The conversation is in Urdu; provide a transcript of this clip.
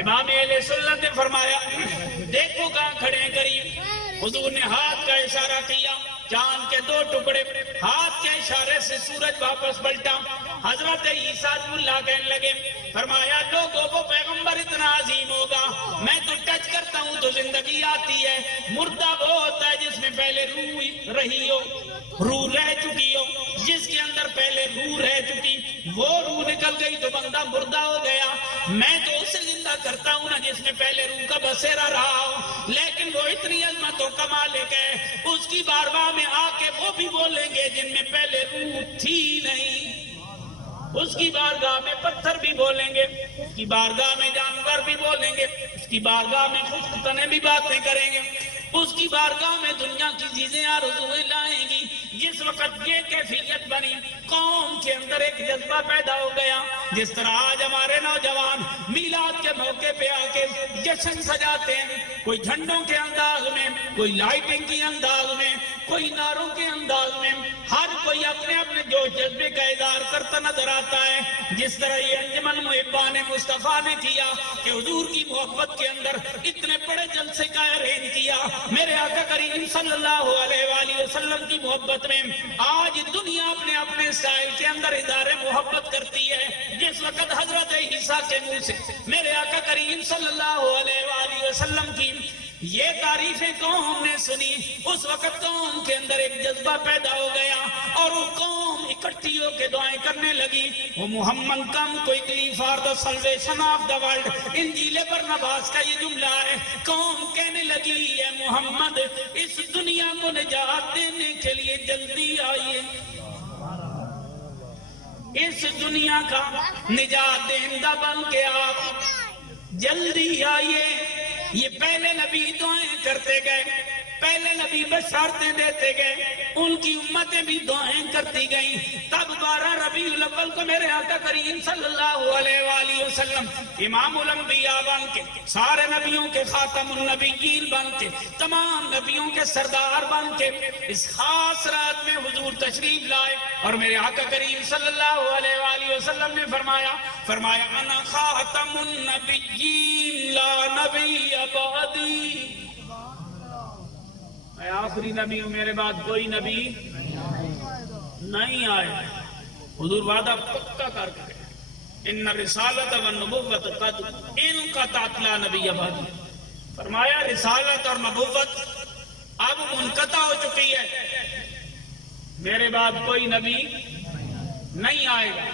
امام اہل سنت نے فرمایا دیکھو کہاں کھڑے ہیں قریب. حضور نے ہاتھ کا اشارہ کیا, چاند کے 2 ٹکڑے. ہاتھ کے اشارے سے سورج واپس پلٹا. حضرت عیسیٰ اللہ کہنے لگے, فرمایا لوگوں کو پیغمبر اتنا عظیم ہوگا, میں تو ٹچ کرتا ہوں تو زندگی آتی ہے. مردہ وہ ہوتا ہے جس میں پہلے روح رہی ہو, روح رہ چکی ہو. جس کے اندر پہلے روح رہ چکی, وہ روح نکل گئی تو بندہ مردہ ہو گیا. میں تو اسے زندہ کرتا ہوں نا جس میں پہلے روح کا بسیرا رہا ہو. لیکن وہ اتنی عظمت و کمال ہے, اس کی بارگاہ میں آ کے وہ بھی بولیں گے جن میں پہلے روح تھی نہیں. اس کی بارگاہ میں پتھر بھی بولیں گے, اس کی بارگاہ میں جانور بھی بولیں گے, اس کی بارگاہ میں خشک تنیں بھی باتیں کریں گے, اس کی بارگاہ میں دنیا کی چیزیں آرزوئیں لائیں گی. جس وقت یہ کیفیت بنی, قوم کے اندر ایک جذبہ پیدا ہو گیا. جس طرح آج ہمارے نوجوان میلاد کے موقع پہ آ کے جشن سجاتے ہیں, کوئی جھنڈوں کے انداز میں, کوئی لائٹنگ کے انداز میں, کوئی نعروں کے انداز میں, ہر کوئی اپنے اپنے جوش جذبے کا اظہار کرتا نظر آتا ہے. جس طرح یہ انجمن محبان مصطفیٰ نے کیا کہ حضور کی محبت کے اندر اتنے بڑے جلسے کا ارینج کیا. میرے آقا کریم صلی اللہ علیہ وآلہ وسلم کی محبت میں آج دنیا اپنے اپنے اسٹائل کے اندر اظہار محبت کرتی ہے. جس وقت حضرت عیسیٰ کے منہ سے میرے آقا کریم صلی اللہ علیہ وآلہ وسلم کی یہ تعریفیں قوم نے سنی, اس وقت قوم کے اندر ایک جذبہ پیدا ہو گیا اور وہ قوم اکٹھی ہو کے دعائیں کرنے لگی. وہ Muhammad come quickly for the salvation of the world, انجیل برنباس کا یہ جملہ ہے. قوم کہنے لگی اے محمد اس دنیا کو نجات دینے کے لیے جلدی آئیے, اس دنیا کا نجات دہندہ بن کے آپ جلدی آئیے. یہ پہلے نبی دعائیں کرتے گئے, پہلے نبی بشارتیں دیتے گئے, ان کی امتیں بھی دعائیں کرتی گئیں. تب 12 ربیع الاول کو میرے آقا کریم صلی اللہ علیہ وآلہ وسلم امام الانبیاء بن کے, سارے نبیوں کے خاتم النبیین بن کے, تمام نبیوں کے سردار بن کے اس خاص رات میں حضور تشریف لائے. اور میرے آقا کریم صلی اللہ علیہ وآلہ وسلم نے فرمایا انا خاتم النبیین لا نبی بعدی, میں آخری نبی ہوں, میرے بعد کوئی نبی نہیں آئے. حضور وعدہ پکا کر کے ان رسالت و نبوت قد انقطعت لا نبی بعدی, فرمایا رسالت اور نبوت اب منقطع ہو چکی ہے, میرے بعد کوئی نبی نہیں آئے گا.